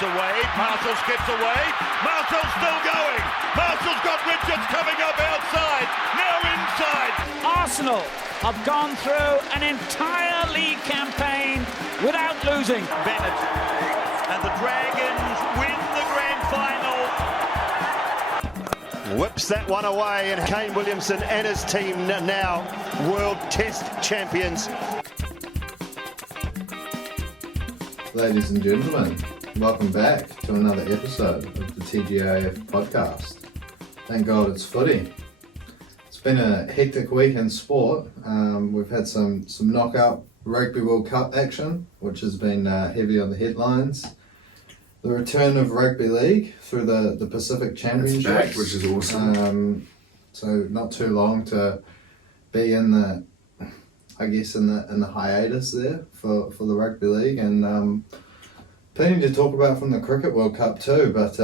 skips away, Parcel skips away, Marcel's still going, Parcel's got Richards coming up outside, now inside. Arsenal have gone through an entire league campaign without losing. Bennett and the Dragons win the grand final. Whips that one away, and Kane Williamson and his team now World Test champions. Ladies and gentlemen, welcome back to another episode of the TGAF podcast. Thank God it's footy. It's been a hectic week in sport. We've had some knockout Rugby World Cup action, which has been heavy on the headlines. The return of Rugby League through the Pacific Championships, back, which is awesome. So not too long to be in the hiatus there for the Rugby League, and plenty to talk about from the Cricket World Cup too. But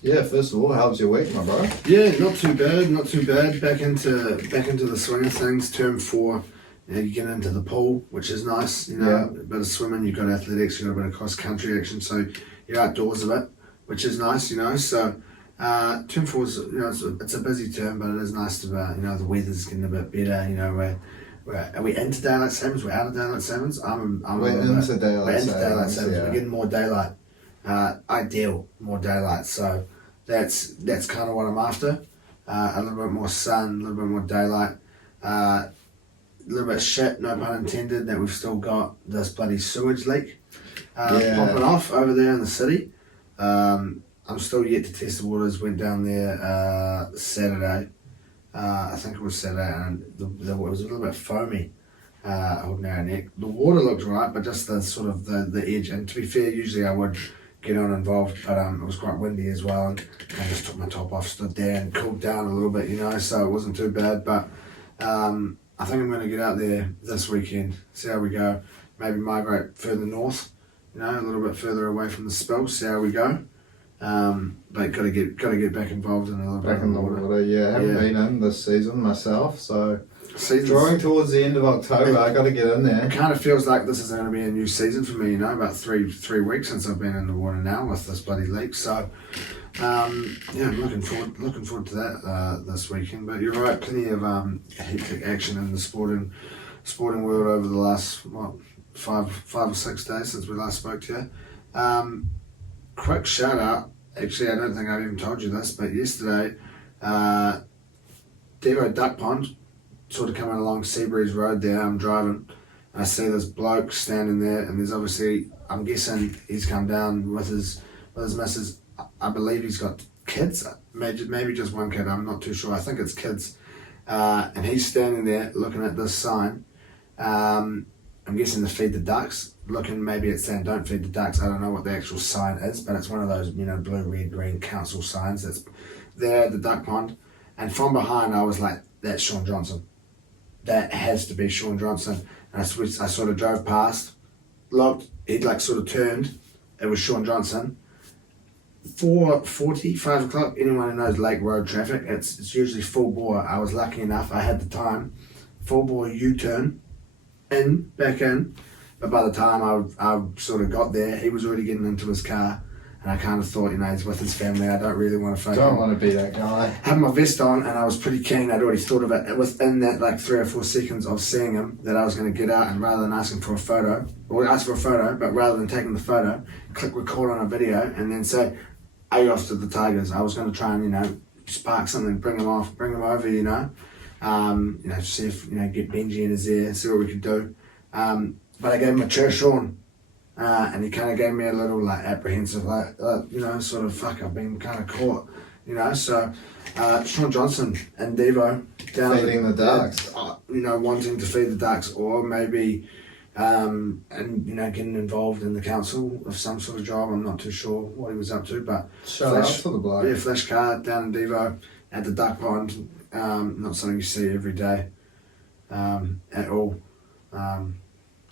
yeah, first of all, how was your week, my bro? Yeah, not too bad. Back into the swing of things. Term 4, you get into the pool, which is nice. A bit of swimming. You've got athletics. You've got a bit of cross country action. So you're outdoors a bit, which is nice. So term 4 is it's a busy term, but it is nice to the weather's getting a bit better. Are we into daylight savings? We're out of daylight savings. We're into daylight savings. Yeah. We're getting more daylight. Ideal, more daylight. So that's kind of what I'm after. A little bit more sun, a little bit more daylight. A little bit of shit, no pun intended, that we've still got this bloody sewage leak popping off over there in the city. I'm still yet to test the waters. Went down there Saturday. I think it was Saturday, and it was a little bit foamy holding our neck. The water looked right, but just the sort of the edge. And to be fair, usually I would get on involved, but it was quite windy as well, and I just took my top off, stood there, and cooled down a little bit, so it wasn't too bad. But I think I'm going to get out there this weekend, see how we go. Maybe migrate further north, a little bit further away from the spill, see how we go. But gotta get back involved in a little bit Back in the water, yeah. I haven't been in this season myself, so drawing towards the end of October, I gotta get in there. It kind of feels like this is going to be a new season for me, about three weeks since I've been in the water now with this bloody leak. So I'm looking forward to that this weekend. But you're right, plenty of hectic action in the sporting world over the last five or 6 days since we last spoke to you. Quick shout out. Actually, I don't think I've even told you this, but yesterday, Devo Duck Pond, sort of coming along Seabreeze Road there, I'm driving, and I see this bloke standing there, and there's obviously, I'm guessing he's come down with his missus. I believe he's got kids, maybe just one kid, I'm not too sure, I think it's kids, and he's standing there looking at this sign. I'm guessing to feed the ducks, maybe it's saying don't feed the ducks. I don't know what the actual sign is, but it's one of those, blue, red, green council signs that's there at the duck pond. And from behind, I was like, that's Sean Johnson. That has to be Sean Johnson. And I sort of drove past, looked, he'd sort of turned, it was Sean Johnson. 4:40, 5 o'clock, anyone who knows Lake Road traffic, it's usually full bore. I was lucky enough, I had the time, full bore U-turn, back in, but by the time I sort of got there, he was already getting into his car, and I kind of thought, he's with his family, I don't really want to focus. Don't want to be that guy. I had my vest on, and I was pretty keen. I'd already thought of it within that 3 or 4 seconds of seeing him, that I was going to get out, and rather than asking for a photo, but rather than taking the photo, click record on a video, and then say, are you off to the Tigers? I was going to try and spark something, bring him over, see if, get Benji in his ear, see what we could do. But I gave him a cheer, Sean, and he kind of gave me a little apprehensive, sort of fuck, I've been kind of caught, so Sean Johnson and Devo down feeding the ducks, wanting to feed the ducks, or maybe getting involved in the council of some sort of job. I'm not too sure what he was up to, but shout out to the bloke. Yeah, flash car down in Devo at the duck pond. Not something you see every day at all.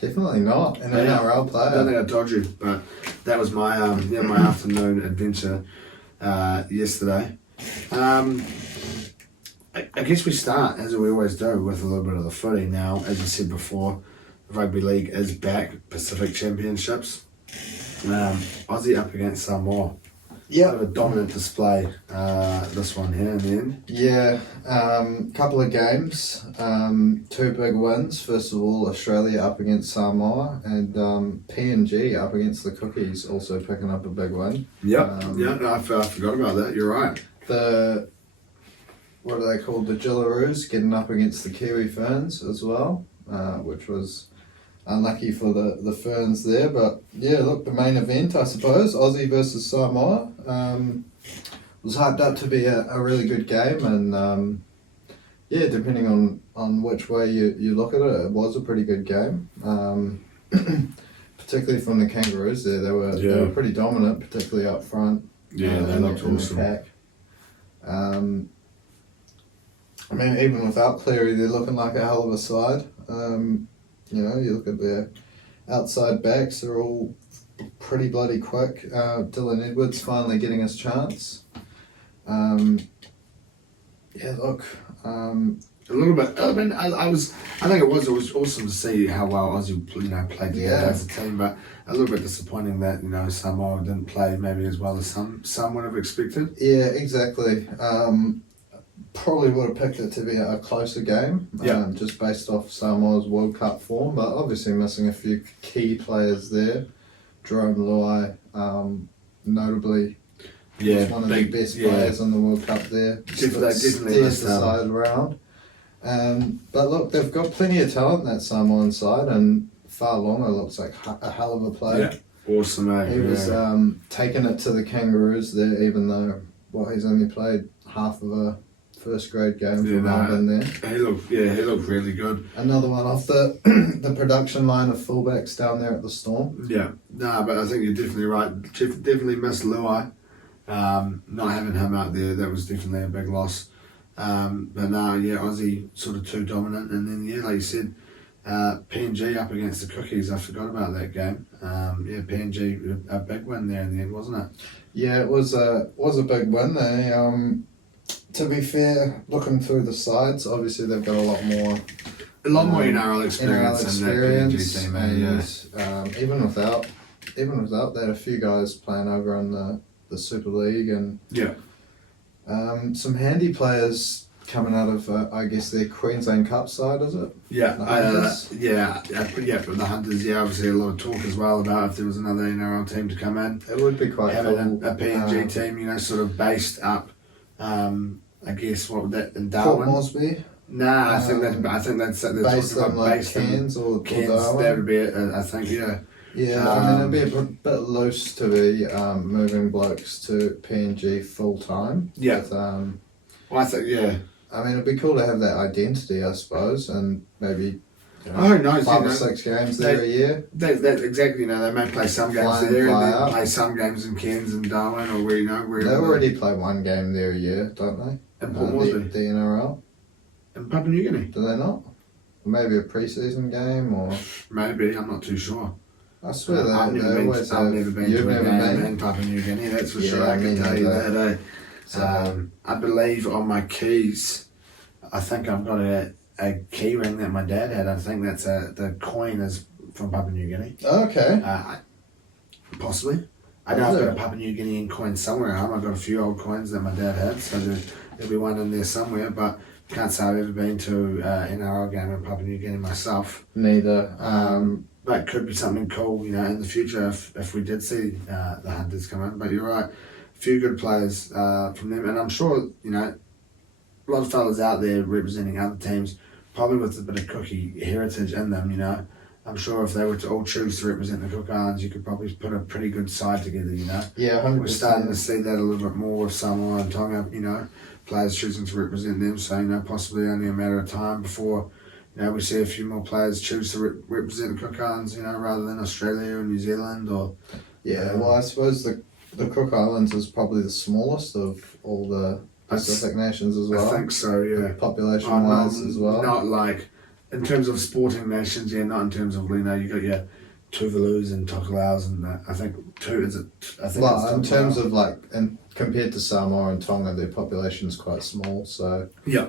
Definitely not an NRL player. I don't think I told you, but that was my my afternoon adventure yesterday. I guess we start, as we always do, with a little bit of the footy. Now, as I said before, the Rugby League is back, Pacific Championships. Aussie up against Samoa. Yeah. Bit of a dominant display, this one here in the end. Yeah, couple of games, 2 big wins. First of all, Australia up against Samoa, and PNG up against the Cookies, also picking up a big win. Yep. I forgot about that. You're right. What are they called? The Jillaroos getting up against the Kiwi Ferns as well, which was unlucky for the Ferns there. But yeah, look, the main event, I suppose, Aussie versus Samoa, was hyped up to be a really good game, and yeah, depending on which way you look at it, it was a pretty good game. Particularly from the Kangaroos there, they were pretty dominant, particularly up front. Yeah, they looked awesome. The pack. I mean, even without Cleary, they're looking like a hell of a side. You know, you look at their outside backs, they're all pretty bloody quick. Dylan Edwards finally getting his chance. Yeah, look. A little bit. I mean, I think it was awesome to see how well Aussie, played together as a team, but a little bit disappointing that Samoa didn't play maybe as well as some would have expected. Yeah, exactly. Probably would have picked it to be a closer game, just based off Samoa's World Cup form, but obviously missing a few key players there. Jerome Luai, notably, was one of the best players on the World Cup there. Definitely steers the side around. But look, they've got plenty of talent, that Samoan side, and Far Longer looks like a hell of a player. Yeah, awesome, mate. He was taking it to the Kangaroos there, even though he's only played half of a first grade game for Melbourne there. He looked really good. Another one off the production line of fullbacks down there at the Storm. Yeah, but I think you're definitely right. Definitely missed Luai. Not having him out there, that was definitely a big loss. But now, Aussie sort of too dominant, and then like you said, PNG up against the Cookies. I forgot about that game. PNG a big win there in the end, wasn't it? Yeah, it was a big win. They to be fair, looking through the sides, obviously they've got a lot more NRL experience in that PNG team, and even without that, a few guys playing over in the Super League, and some handy players coming out of I guess their Queensland Cup side, is it? Yeah, but the Hunters. Yeah, obviously a lot of talk as well about if there was another NRL team to come in. It would be quite having cool. a PNG team, sort of based up. I guess what would that in Darwin? Port Moresby. Nah, I think that's based on like Cairns or Darwin. That would be it. I think Yeah, I mean it'd be a bit loose to be moving blokes to PNG full time. Yeah. With, well, I think I mean it'd be cool to have that identity, I suppose, and maybe. Oh no! 5 or 6 games there a year. That exactly. They may play some games there and then play some games in Cairns and Darwin, or where. They already play one game there a year, don't they? In Port Moresby. The NRL. In Papua New Guinea. Do they not? Or maybe a pre-season game, or maybe I'm not too sure. I swear I've never been to a game in Papua New Guinea. That's for sure. I can tell you that. So, I believe on my keys, I think I've got a key ring that my dad had. I think that's the coin is from Papua New Guinea. Okay. Possibly. I know I've got a Papua New Guinean coin somewhere at home. I've got a few old coins that my dad had, so there'll be one in there somewhere, but can't say I've ever been to an NRL game in Papua New Guinea myself. Neither. But it could be something cool, in the future if we did see the Hunters come in. But you're right, a few good players from them, and I'm sure, a lot of fellas out there representing other teams, probably with a bit of Cookie heritage in them, I'm sure if they were to all choose to represent the Cook Islands, you could probably put a pretty good side together, Yeah, 100%. We're starting to see that a little bit more with Samoa and Tonga, players choosing to represent them, so, possibly only a matter of time before, we see a few more players choose to represent the Cook Islands, rather than Australia or New Zealand or... Yeah, well, I suppose the Cook Islands is probably the smallest of all the Pacific nations as well. I think so, yeah. Population-wise as well. Not like... In terms of sporting nations, not in terms of, you got your Tuvalus and Tokalaus and that. I think in terms of and compared to Samoa and Tonga, their population's quite small, so... Yeah.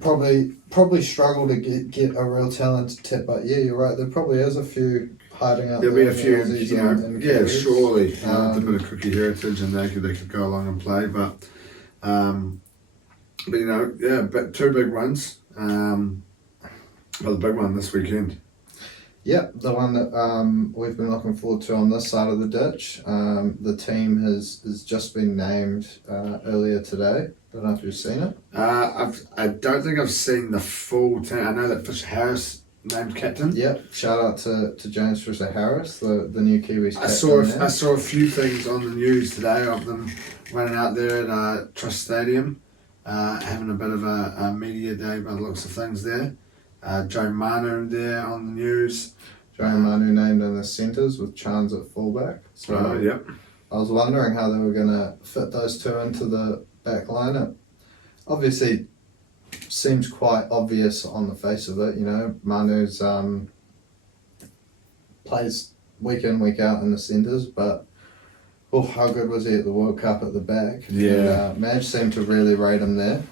Probably struggle to get a real talented tip, but yeah, you're right, there probably is a few hiding out There'll there. be a few, Aussies you know, and yeah, Kiwis. surely. With a bit of cookie heritage, and they could go along and play. But you know, yeah, but 2 big wins. But the big one this weekend. Yep, the one that we've been looking forward to on this side of the ditch. The team has just been named earlier today. Don't know if you've seen it. I don't think I've seen the full team. I know that Fisher Harris named captain. Yep, shout out to James Fisher Harris, the new Kiwis captain. I saw a few things on the news today of them running out there at Trust Stadium, having a bit of a media day by the looks of things there. Joe Manu there on the news. Joe Manu named in the centres with Chance at fullback. So yep. I was wondering how they were going to fit those two into the back lineup. Obviously, seems quite obvious on the face of it. You know, Manu's plays week in, week out in the centres, but how good was he at the World Cup at the back? Yeah. And, Madge seemed to really rate him there.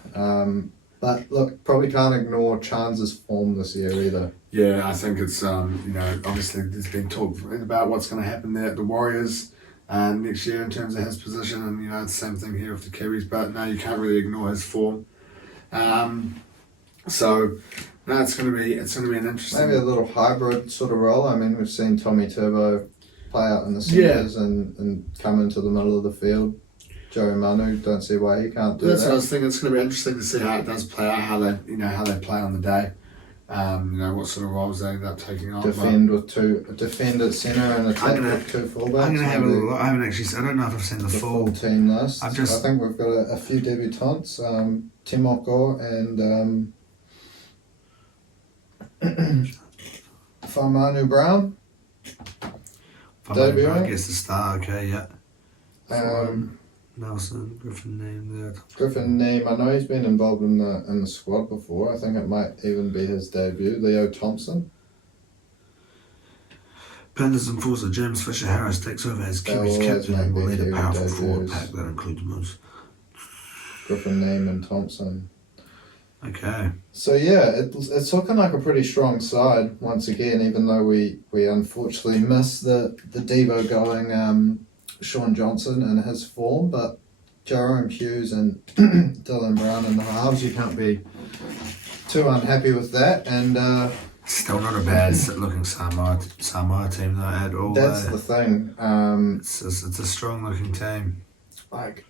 But look, probably can't ignore Chance's form this year either. Yeah, I think it's, you know, obviously there's been talk about what's going to happen there at the Warriors next year in terms of his position, and, you know, the same thing here with the Kiwis, but no, you can't really ignore his form. So, no, it's going to be an interesting... Maybe a little hybrid sort of role. I mean, we've seen Tommy Turbo play out in the centres and come into the middle of the field. Joey Manu, don't see why he can't do that. That's what I was thinking. It's going to be interesting to see how it does play out, how they play on the day. You know, what sort of roles they end up taking on. Defend at centre and attack with 2 fullbacks. I'm going to have a look. I haven't actually. I don't know if I've seen the full team list. I think we've got a few debutants. Timoko and Famanu Brown. Debuting. I guess the star. Okay, yeah. Nelson, Griffin name there. Griffin name. I know he's been involved in the squad before. I think it might even be his debut. Leo Thompson. Panthers enforcer James Fisher Harris takes over as Kiwis captain and will lead a powerful forward pack that includes moves. Griffin name and Thompson. Okay. So yeah, it's looking like a pretty strong side once again. Even though we unfortunately missed the Devo going. Sean Johnson and his form, but Jerome Hughes and Dylan Brown in the halves, you can't be too unhappy with that. And still not a bad looking Samoa team though at all. That's the thing. It's a strong looking team. Like,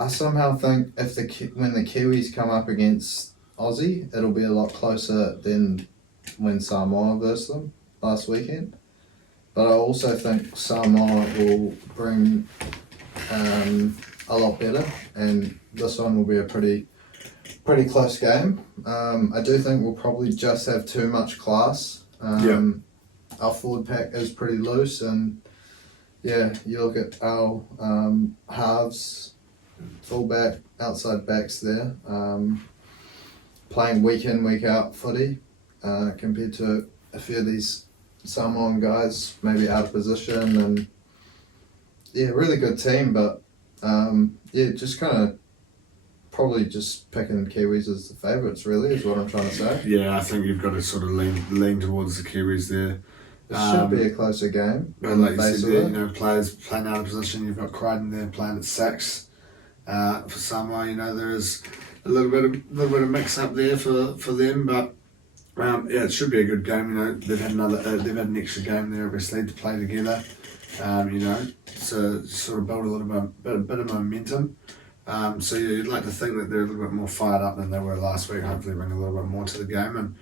I somehow think when the Kiwis come up against Aussie, it'll be a lot closer than when Samoa versed them last weekend. But I also think Samoa will bring a lot better, and this one will be a pretty close game. I do think we'll probably just have too much class. Our forward pack is pretty loose, and yeah, you look at our halves, fullback, outside backs there, playing week in, week out footy compared to a few of these Samoan guys maybe out of position, and yeah, really good team, but just kind of probably just picking Kiwis as the favourites really is what I'm trying to say. Yeah, I think you've got to sort of lean towards the Kiwis there. It should be a closer game. But like you said, you know, players playing out of position. You've got Crichton there playing at 6 for Samoa. You know, there is a little bit of mix up there for them, but. Yeah, it should be a good game. You know, they've had an extra game there, obviously, to play together. You know, to sort of build a little bit of momentum. So yeah, you'd like to think that they're a little bit more fired up than they were last week. Hopefully, bring a little bit more to the game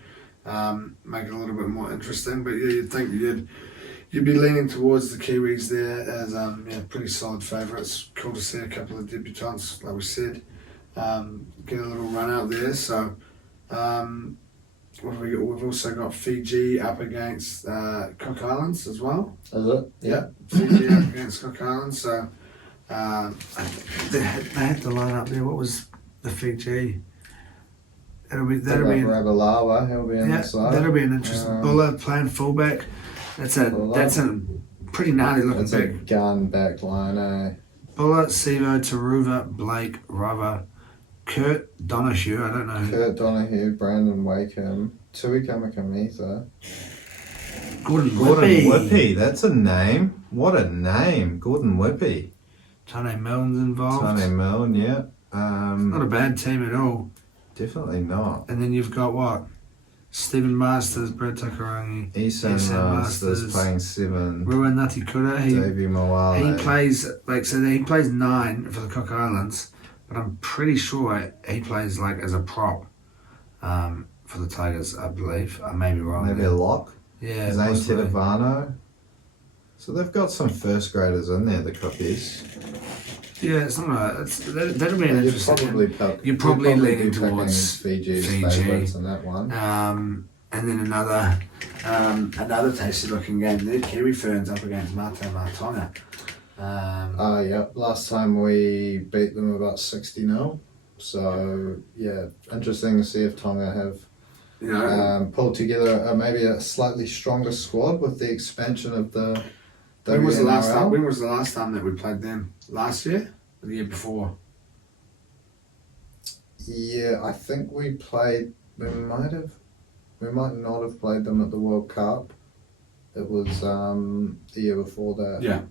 and make it a little bit more interesting. But yeah, you'd think you'd be leaning towards the Kiwis there as pretty solid favourites. Cool to see a couple of debutants, like we said, get a little run out there. So. What have we got? We've also got Fiji up against Cook Islands as well. Is it? Yeah. Fiji up against Cook Islands. So they had the line up there. What was the Fiji? That'll be Rabalawa, he'll be on the side. That'll be an interesting. Buller playing fullback. That's a pretty gnarly looking back. It's a gun back line, eh? Buller, Sivo, Taruva, Blake, Rava. Kurt Donahue, I don't know. Kurt Donahue, Brandon Wakeham, Tui Kamakamitha. Gordon Whippy, that's a name. What a name. Gordon Whippy. Tane Milne's involved. Tane Milne, yeah. Not a bad team at all. Definitely not. And then you've got what? Stephen Masters, Brett Takarangi, Isan Masters playing 7. Rua Natikura. Davey Moale. He plays he plays 9 for the Cook Islands, but I'm pretty sure he plays like as a prop for the Tigers, I believe. I may be wrong. Maybe a lock. Yeah, Zane possibly. Tedavano. So they've got some first graders in there, the Cookies. Yeah, it's not. That'll be an interesting. You're probably leaning towards Fiji's favourites in that one. And then another tasty looking game there. Kiwi Ferns up against Tonga. Yeah. Last time we beat them about 60-0. So yeah, interesting to see if Tonga have pulled together maybe a slightly stronger squad with the expansion of the. When was the last time that we played them? Last year? Or the year before? Yeah, I think we played. We might not have played them at the World Cup. It was the year before that. Yeah.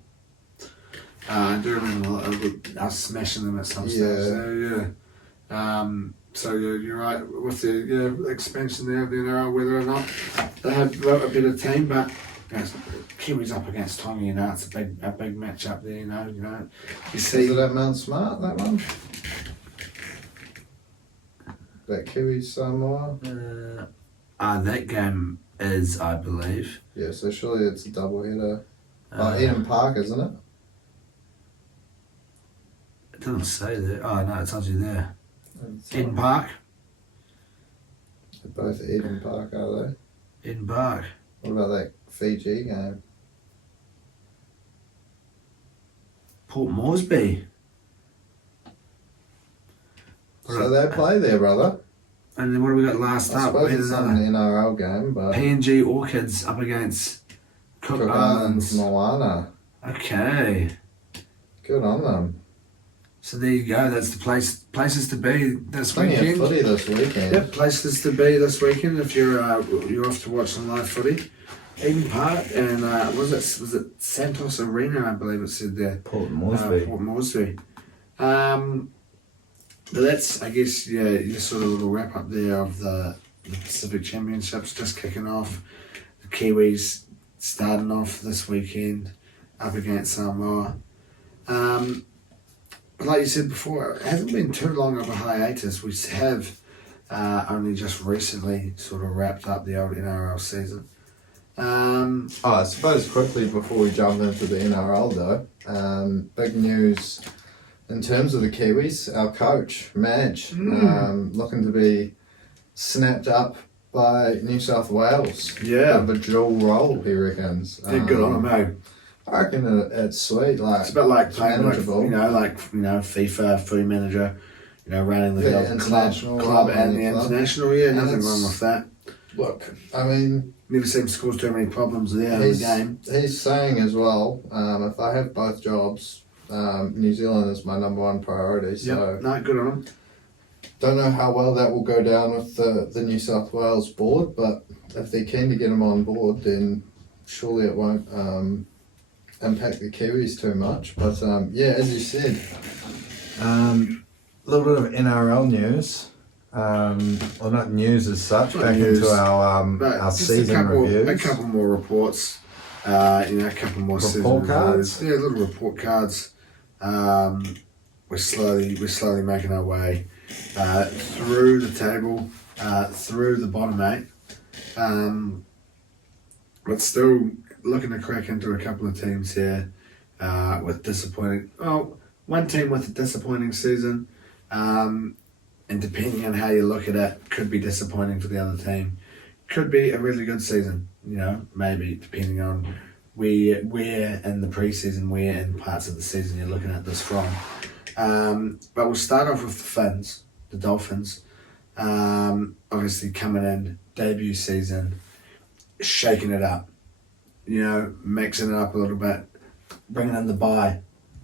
I do remember us smashing them at some stage. So yeah. So you're right with the expansion there of the NRL, whether or not they have a better team, but. Kiwis up against Tonga, it's a big match up there, You see, is it at Mount Smart, that one? That Kiwi Samoa? That game is, I believe. Yeah, so surely it's a double header. Eden Park, isn't it? It doesn't say there. Oh no, it tells you there. Eden Park. They're both Eden Park, are they? Eden Park. What about that Fiji game? Port Moresby. So they play there, brother. And then what have we got last I up? suppose it's not an NRL game, but... PNG Orchids up against Cook Islands. Moana. Okay. Good on them. So there you go. That's the places to be this Plenty weekend. of footy this weekend. Yep, places to be this weekend if you're off to watch some live footy. Eden Park and was it Santos Arena? I believe it said there. Port Moresby. Port Moresby. But that's, I guess, just sort of a little wrap up there of the Pacific Championships just kicking off. The Kiwis starting off this weekend up against Samoa. But like you said before, it hasn't been too long of a hiatus. We have only just recently sort of wrapped up the old NRL season. I suppose quickly before we jump into the NRL though, big news in terms of the Kiwis. Our coach, Madge, looking to be snapped up by New South Wales. Yeah. Of a dual role, he reckons. Yeah, good on him, eh? I reckon it's sweet. Like, it's a bit like playing manageable. FIFA, Footy Manager, running the international club and the international. Yeah, nothing wrong with that. Look, I mean, never seems to cause too many problems there in the game. He's saying as well, if I have both jobs, New Zealand is my number one priority. So yep. No, good on him. Don't know how well that will go down with the New South Wales board, but if they're keen to get him on board, then surely it won't impact the Kiwis too much. But as you said, a little bit of NRL news. Well, not news as such. Back into our season reviews. A couple more reports. A couple more report cards. Yeah, little report cards. We're slowly making our way through the table, through the bottom 8. But still looking to crack into a couple of teams here with disappointing. Well, one team with a disappointing season. And depending on how you look at it, could be disappointing for the other team. Could be a really good season, maybe depending on where in the preseason, where in parts of the season you're looking at this from. But we'll start off with the Dolphins. Obviously coming in, debut season, shaking it up, mixing it up a little bit, bringing in the bye.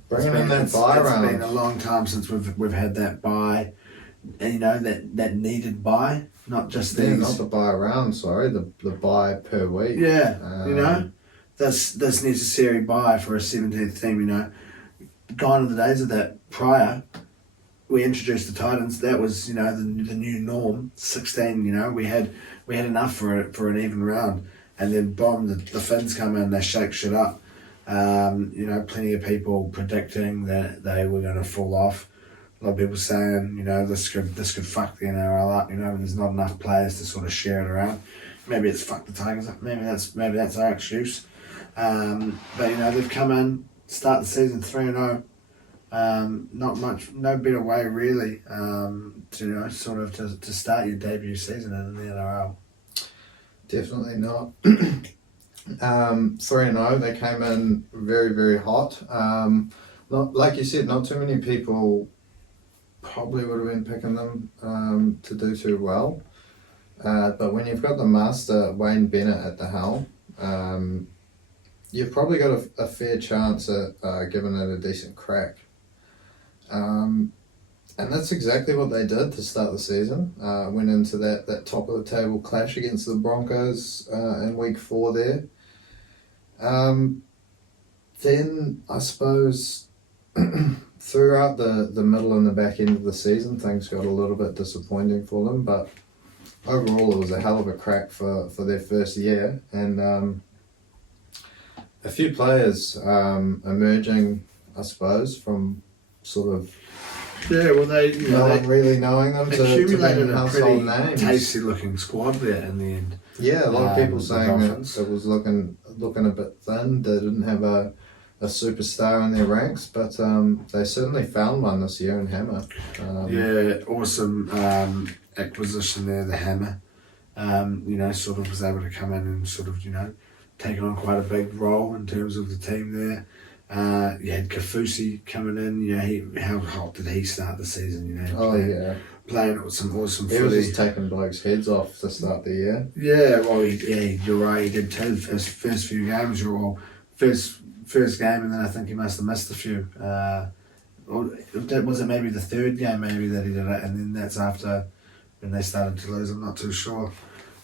Bringing in that bye round. It's been a long time since we've had that bye. you know, that needed bye, not just Yeah, these. not the buy round, sorry, the buy per week. Yeah, you know, that's necessary buy for a 17th team. You know, gone are the days of that. Prior, we introduced the Titans. That was, you know, the new norm. 16. You know, we had enough for an even round, and then boom, the Finns come in. They shake shit up. You know, plenty of people predicting that they were going to fall off. A lot of people saying, you know, this could fuck the NRL up. You know, there's not enough players to sort of share it around. Maybe it's fuck the Tigers up. Maybe that's our excuse. But you know, they've come in, start the season 3-0. Not much, no better way really to, you know, sort of to start your debut season in the NRL. Definitely not. 3-0, they came in very, very hot. Not, like you said, not too many people probably would have been picking them to do too well. But when you've got the master Wayne Bennett at the helm, you've probably got a fair chance at giving it a decent crack. And that's exactly what they did to start the season. Went into that top of the table clash against the Broncos in week 4 there. Then I suppose throughout the middle and the back end of the season, things got a little bit disappointing for them, but overall it was a hell of a crack for their first year, and a few players emerging, I suppose, from sort of no one really knowing them to accumulated being a household pretty names. tasty looking squad there in the end. Yeah, a lot of people the saying Dolphins. it was looking a bit thin. They didn't have a superstar in their ranks, but they certainly found one this year in Hammer. Yeah, awesome acquisition there, the Hammer. You know, sort of was able to come in and sort of, you know, take on quite a big role in terms of the team there. You had Kafusi coming in. You know, how hot did he start the season? You know, playing with some awesome He footy. was just taking blokes' heads off to start the year. Yeah, well, you're right. He did too. First few games, first game, and then I think he must have missed a few. Was it maybe the third game maybe that he did it, and then that's after when they started to lose. I'm not too sure.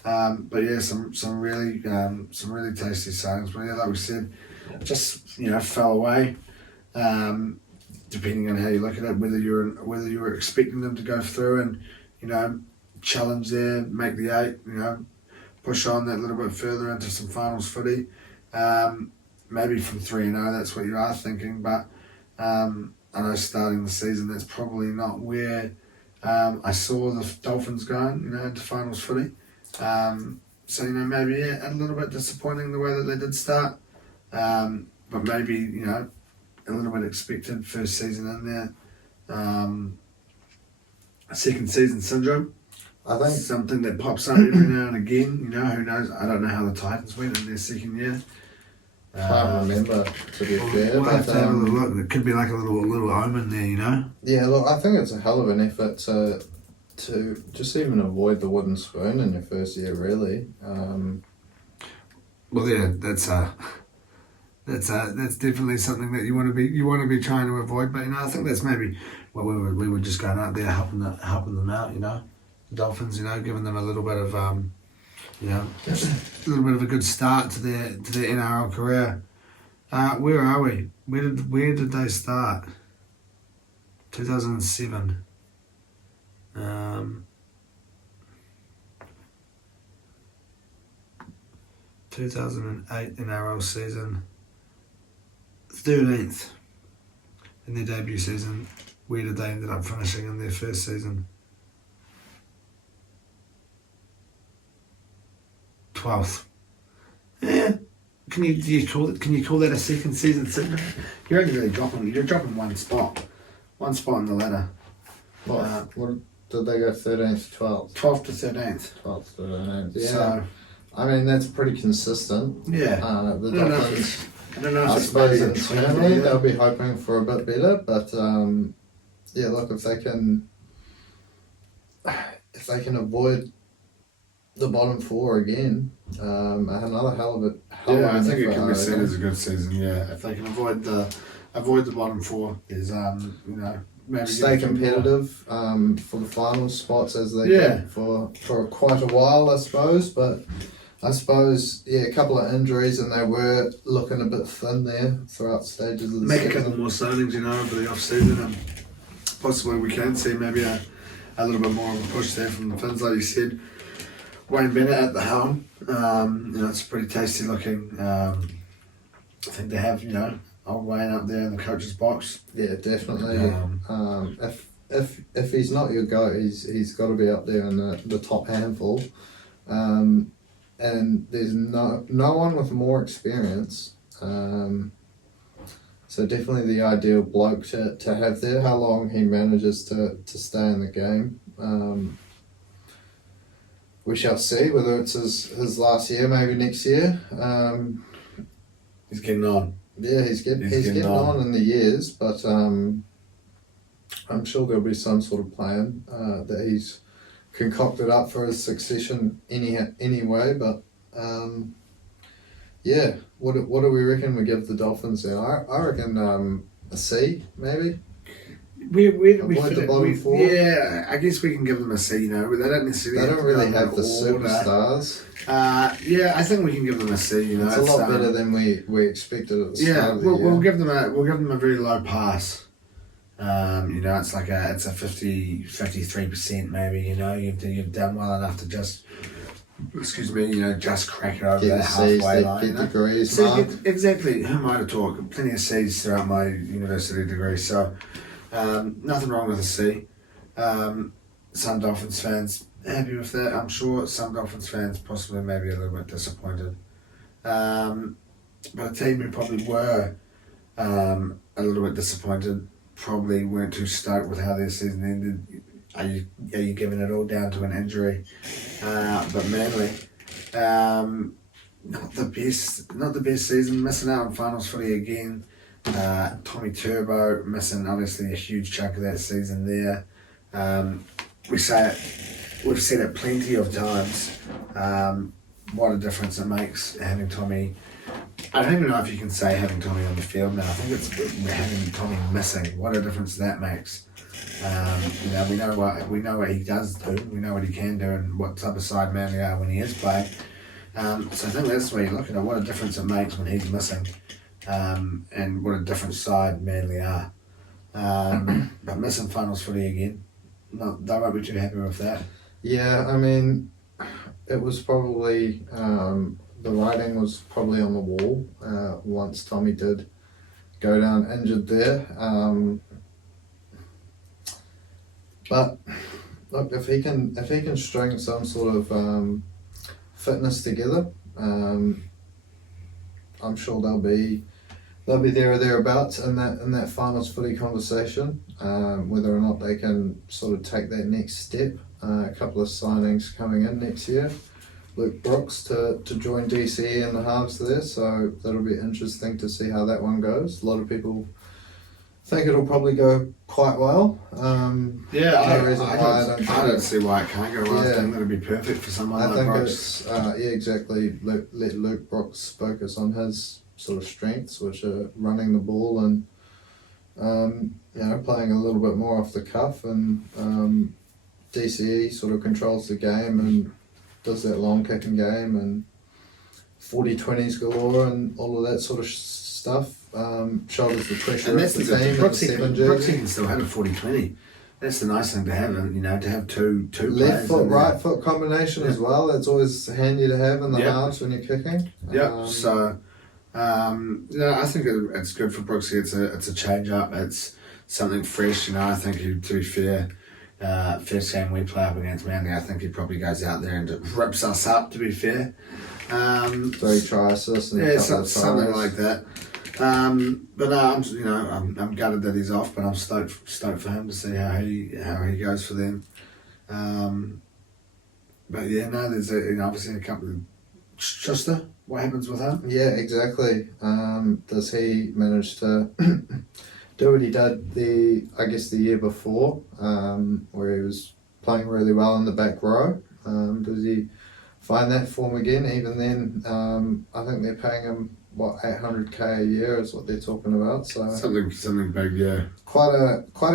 But yeah, some really tasty signs. But yeah, like we said, just, you know, fell away. Depending on how you look at it, whether you were expecting them to go through and, you know, challenge there, make the 8, you know, push on that little bit further into some finals footy. Maybe from 3-0, that's what you are thinking. But I know starting the season, that's probably not where I saw the Dolphins going, you know, into finals footy. So, you know, maybe a little bit disappointing the way that they did start. But maybe, you know, a little bit expected first season in there. Second season syndrome. I think Something that pops up every now and again. You know, who knows? I don't know how the Titans went in their second year. can't remember, to be fair. We'll have to But have a little look. It could be like a little omen there, you know. yeah, look, I think it's a hell of an effort to just even avoid the wooden spoon in your first year, really. Well, yeah, that's definitely something that you want to be trying to avoid. But, you know, I think that's maybe what we were just going out there helping them out, you know, the Dolphins, you know, giving them a little bit of you know, a little bit of a good start to their NRL career. Where are we? Where did they start? 2007. 2008 NRL season, 13th in their debut season. Where did they ended up finishing in their first season? 12th. Yeah. Can you call that a second season syndrome? You're only really dropping one spot in the ladder. What did they go 13th to 12th? 12th to 13th. 12th to 13th. Yeah. So, I mean, that's pretty consistent. yeah. The Dolphins, I don't know if I it's suppose maybe a internally trend. they'll be hoping for a bit better, but yeah, look, if they can avoid the bottom 4 again, another hell of an I think it effort, can be seen reckon. as a good season. Yeah, if they can avoid the bottom 4, is you know, maybe stay give a few more. competitive for the final spots as they Yeah. did for quite a while, I suppose. But I suppose, a couple of injuries and they were looking a bit thin there throughout stages of the Make a season. couple more signings, over the off season, and possibly we can see maybe a little bit more of a push there from the Finns, like you said. Wayne Bennett at the helm, it's a pretty tasty looking thing to have, old Wayne up there in the coach's box. Yeah, definitely. If he's not your goat, he's got to be up there in the top handful. And there's no one with more experience. So definitely the ideal bloke to have there. How long he manages to stay in the game, we shall see. Whether it's his last year, maybe next year. He's getting on. Yeah, he's getting on in the years, but I'm sure there'll be some sort of plan that he's concocted up for his succession anyway. But what do we reckon we give the Dolphins there? I reckon a C maybe. We Avoid the bottom four. Yeah, I guess we can give them a C. But they don't necessarily. They don't really have the order. superstars. I think we can give them a C. It's a lot better than we expected at the start of the year. We'll give them a very low pass. It's like it's a 53% maybe. You've done well enough to just crack it over that halfway line. Get degrees, so mark. Exactly. Who am I to talk? Plenty of C's throughout my university degree. So nothing wrong with a C. Some Dolphins fans happy with that. I'm sure some Dolphins fans possibly maybe a little bit disappointed. But a team who probably were a little bit disappointed, probably weren't too stoked with how their season ended. Are you giving it all down to an injury? But Manly, not the best season. Missing out on finals footy again. Tommy Turbo missing obviously a huge chunk of that season there. We've said it plenty of times. What a difference it makes having Tommy. I don't even know if you can say having Tommy on the field now. I think it's having Tommy missing. What a difference that makes. We know what he does do. We know what he can do, and what type of side Manly are when he is playing. So I think that's the way you look at it. What a difference it makes when he's missing, and what a different side Manly are. But missing finals footy again. No, they won't be too happy with that. Yeah, I mean, it was probably the writing was probably on the wall once Tommy did go down injured there. But look, if he can string some sort of fitness together, I'm sure they'll be there or thereabouts in that finals footy conversation. Whether or not they can sort of take that next step. A couple of signings coming in next year. Luke Brooks to join DCE in the halves there, so that'll be interesting to see how that one goes. A lot of people think it'll probably go quite well. I don't see why it can't go well. Yeah. I think that'll be perfect for someone like Brooks. Exactly. Let Luke Brooks focus on his sort of strengths, which are running the ball and playing a little bit more off the cuff, and DCE sort of controls the game and does that long kicking game and 40-20s galore and all of that sort of stuff. Shoulders the pressure And of that's the the team. Brooks in the 7 Brooks jersey. can still have a 40-20. That's the nice thing to have, to have two Left players foot, in there. right foot combination as well. That's always handy to have in the halves when you're kicking. Yep. I think it's good for Brooks. It's a change up. It's something fresh. I think to be fair, first game we play up against Manly, I think he probably goes out there and just rips us up. To be fair, 3 try assists and a couple of something tries. like that. But no, I'm gutted that he's off, but I'm stoked for him to see how he goes for them. But yeah, no, there's obviously a couple of Schuster. What happens with him? Yeah, exactly. Does he manage to do what he did the year before, where he was playing really well in the back row? Does he find that form again? Even then, I think they're paying him what, 800k a year is what they're talking about. So something big, yeah. Quite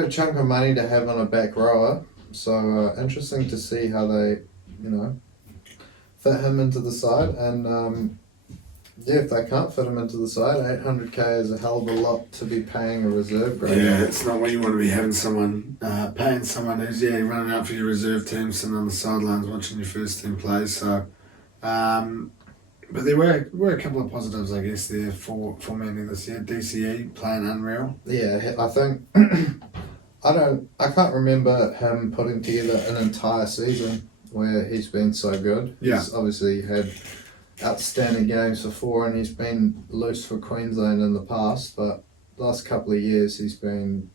a chunk of money to have on a back rower. So interesting to see how they, fit him into the side. And if they can't fit him into the side, 800k is a hell of a lot to be paying a reserve grade. Yeah, it's not what you want to be having someone, paying someone who's, running out for your reserve team, sitting on the sidelines watching your first team play. So, but there were a couple of positives, I guess, there for Manly this year. DCE playing unreal. Yeah, I think I can't remember him putting together an entire season where he's been so good. Yeah. He's obviously had outstanding games before, and he's been loose for Queensland in the past, but the last couple of years he's been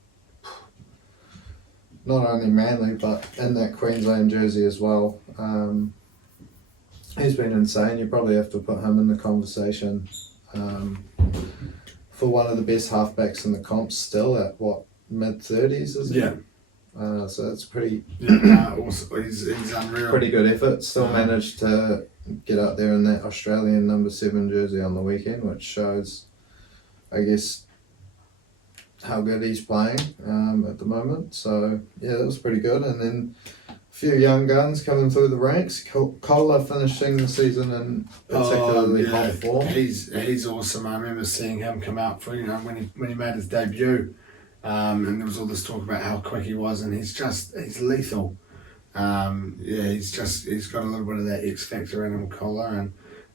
not only Manly but in that Queensland jersey as well. He's been insane. You probably have to put him in the conversation for one of the best halfbacks in the comp still at what, mid-30s, is it? Yeah. So it's pretty Also, he's unreal. pretty good effort. Still managed to get out there in that Australian number 7 jersey on the weekend, which shows, I guess, how good he's playing at the moment. So yeah, that was pretty good. And then a few young guns coming through the ranks. Kohler finishing the season in particularly hot form. He's awesome. I remember seeing him come out for when he made his debut, and there was all this talk about how quick he was, and he's lethal. He's got a little bit of that X factor in him, Kohler,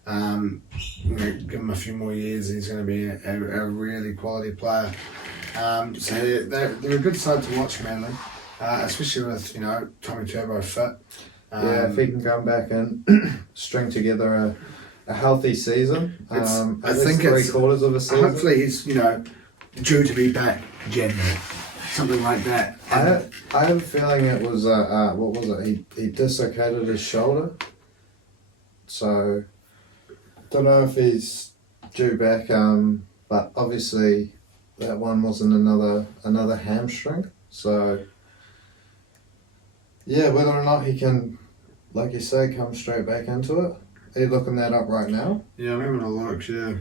and give him a few more years, he's going to be a really quality player. So they're a good side to watch, Manly, especially with Tommy Turbo fit. If he can come back and string together a healthy season, I think it's 3/4 of a season. Hopefully he's due to be back January, something like that. I have a feeling it was what was it? He dislocated his shoulder, so don't know if he's due back. But obviously that one wasn't another hamstring. So yeah, whether or not he can, like you say, come straight back into it. Are you looking that up right now? Yeah, I'm having a look. Yeah.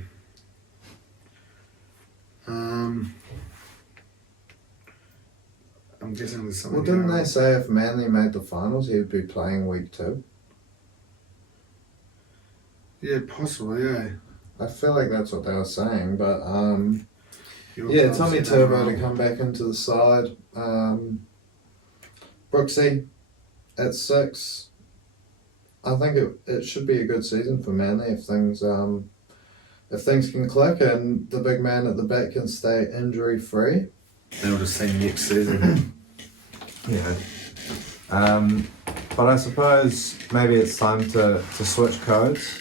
I'm guessing there's something. Well, didn't they say if Manly made the finals, he would be playing week 2? Yeah, possibly. Yeah. I feel like that's what they were saying, but You're Tommy Turbo to come back into the side. Brooksy at 6. I think it should be a good season for Manly if things can click and the big man at the back can stay injury free. They'll just see next season. Yeah. But I suppose maybe it's time to switch codes.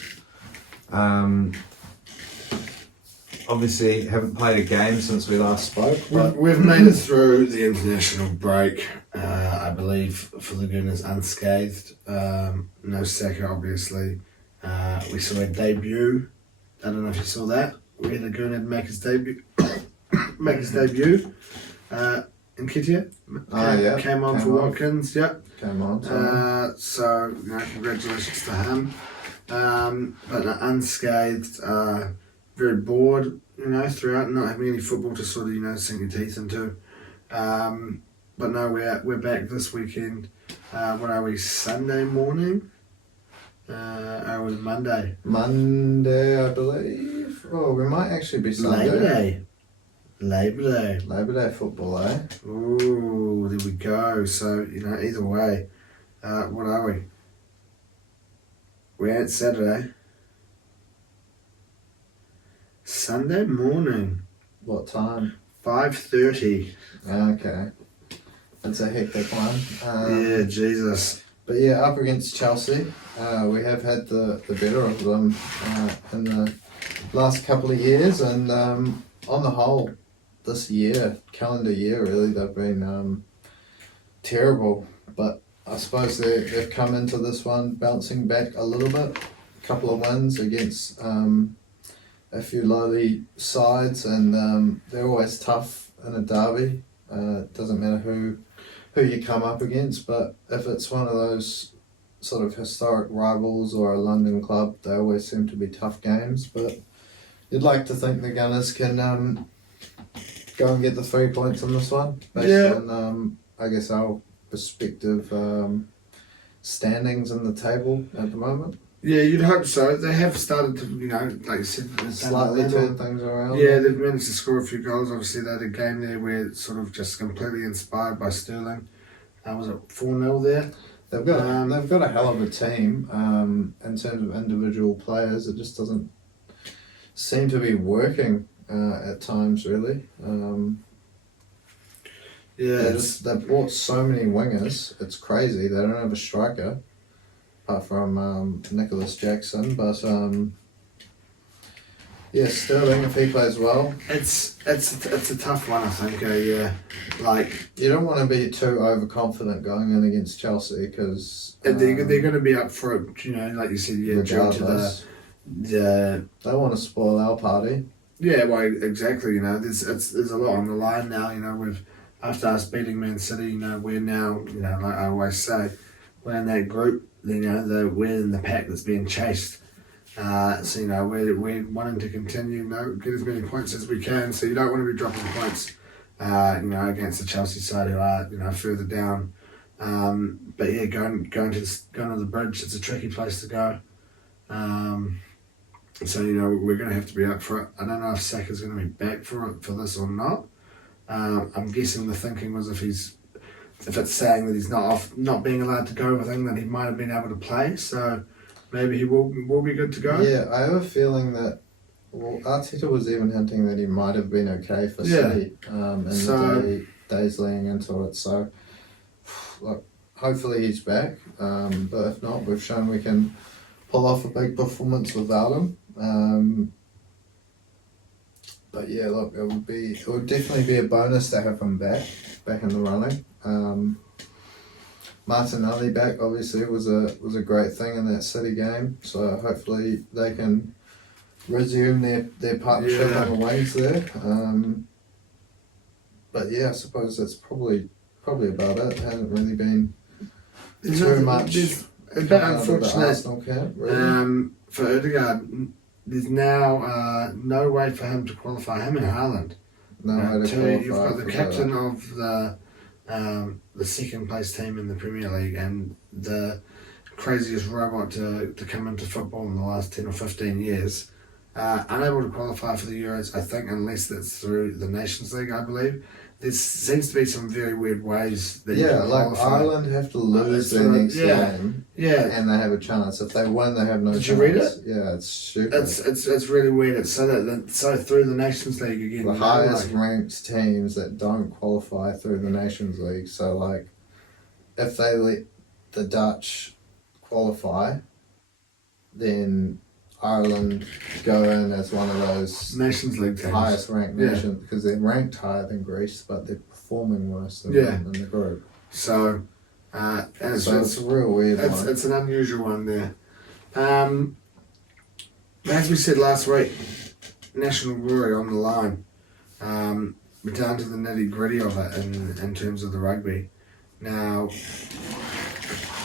Obviously haven't played a game since we last spoke. But We've made it through the international break, I believe, for the goodness, unscathed. No Saka, obviously. We saw a debut. I don't know if you saw that. We had a Goonhead make his debut. In Kitia. Came on for Watkins. Yep. Came on. So congratulations to him. But unscathed. Very bored, throughout, not having any football to sort of, sink your teeth into. But no, we're back this weekend. What are we? Sunday morning? Are we Monday? Monday, I believe. Oh, we might actually be Sunday. Labor Day football, eh? Ooh, there we go. So, either way, what are we? We're at Saturday. Sunday morning. What time? 5:30. Okay. It's a hectic one. Yeah, Jesus. But yeah, up against Chelsea. We have had the better of them in the last couple of years, and on the whole, this year, calendar year, really, they've been terrible. But I suppose they've come into this one bouncing back a little bit. A couple of wins against a few lowly sides, and they're always tough in a derby. It doesn't matter who you come up against, but if it's one of those sort of historic rivals or a London club, they always seem to be tough games. But You'd like to think the Gunners can go and get the 3 points on this one, based Yeah. on I guess our perspective standings in the table at the moment. Yeah, you'd hope so. They have started to, like you said, Slightly turn things around. Yeah, they've managed to score a few goals. Obviously, they had a game there where it's sort of just completely inspired by Sterling. Was it 4-0 there? They've got a hell of a team in terms of individual players. It just doesn't seem to be working at times, really. They've brought so many wingers. It's crazy. They don't have a striker, apart from Nicholas Jackson. But Sterling, if he plays well, it's a tough one, I think. Yeah, like you don't want to be too overconfident going in against Chelsea because they're going to be up for it. Like you said, due to the they want to spoil our party. Yeah, well, exactly. There's a lot on the line now. After us beating Man City, we're now, like I always say, we're in that group. We're in the pack that's being chased. So we're wanting to continue, get as many points as we can. So you don't want to be dropping points, against the Chelsea side who are, further down. But yeah, going to the bridge, it's a tricky place to go. So we're going to have to be up for it. I don't know if Saka's going to be back for this or not. I'm guessing the thinking was if it's saying that he's not being allowed to go with England, he might have been able to play. So maybe he will be good to go. Yeah, I have a feeling that Arteta was even hinting that he might have been okay for City the days leading into it. So look, hopefully he's back. But if not, we've shown we can pull off a big performance without him. But yeah, look, it would definitely be a bonus to have him back in the running. Martinelli back obviously was a great thing in that City game. So hopefully they can resume their partnership on the wings there. But yeah, I suppose that's probably about it. It hasn't really been too much. It's a bit unfortunate Arsenal camp, really. For Odegaard. There's now no way for him to qualify. Him and Haaland. No way to qualify. You've got the captain of the second place team in the Premier League and the craziest robot to come into football in the last 10 or 15 years. Unable to qualify for the Euros, I think, unless that's through the Nations League, I believe. There seems to be some very weird ways that you can qualify. Ireland have to lose their next game, and they have a chance. If they win, they have no chance. Did you read it? Yeah, it's stupid. It's really weird. It's so through the Nations League again. The highest ranked teams that don't qualify through the Nations League. So if they let the Dutch qualify, then Ireland go in as one of those Nations League teams. Highest ranked nations because they're ranked higher than Greece, but they're performing worse than them in the group. So, it's a real weird one. It's an unusual one there. As we said last week, national glory on the line. We're down to the nitty gritty of it in terms of the rugby. Now,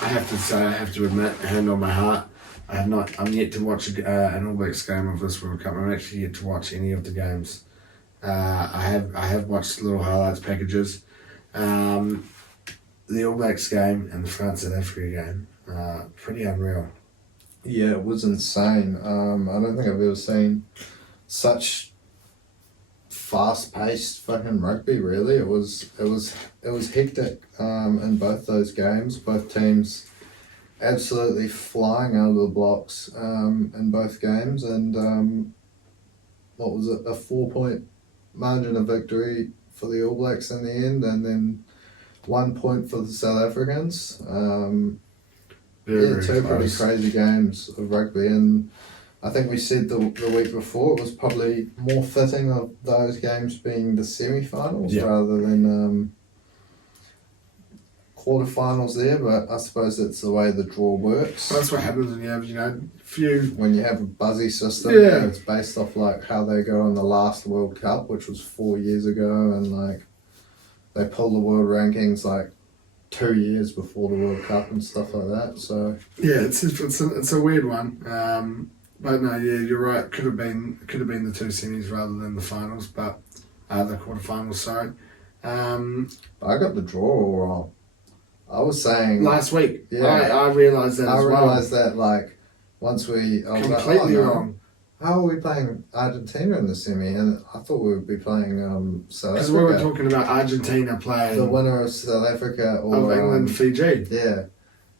I have to admit, hand on my heart, I'm yet to watch an All Blacks game of this World Cup. I'm actually yet to watch any of the games. I have watched little highlights packages. The All Blacks game and the France South Africa game, pretty unreal. Yeah, it was insane. I don't think I've ever seen such fast-paced fucking rugby. Really, it was hectic in both those games. Both teams absolutely flying out of the blocks in both games, and what was it, a 4-point margin of victory for the All Blacks in the end, and then 1 point for the South Africans. Two pretty crazy games of rugby, and I think we said the week before it was probably more fitting of those games being the semi-finals rather than quarterfinals there, but I suppose that's the way the draw works. That's what happens when you have, when you have a buzzy system, and it's based off how they go in the last World Cup, which was 4 years ago, and they pull the world rankings 2 years before the World Cup and stuff like that. So yeah, it's a weird one. But no, yeah, you're right. Could have been the two semis rather than the finals, but the quarterfinals. Sorry. I got the draw all wrong. I was saying Last week. Yeah. I realised that I as well. realised that like once I was Completely like, wrong. How are we playing Argentina in the semi? And I thought we would be playing South Because Africa. we were talking about Argentina playing the winner of South Africa or of England, Fiji. Yeah,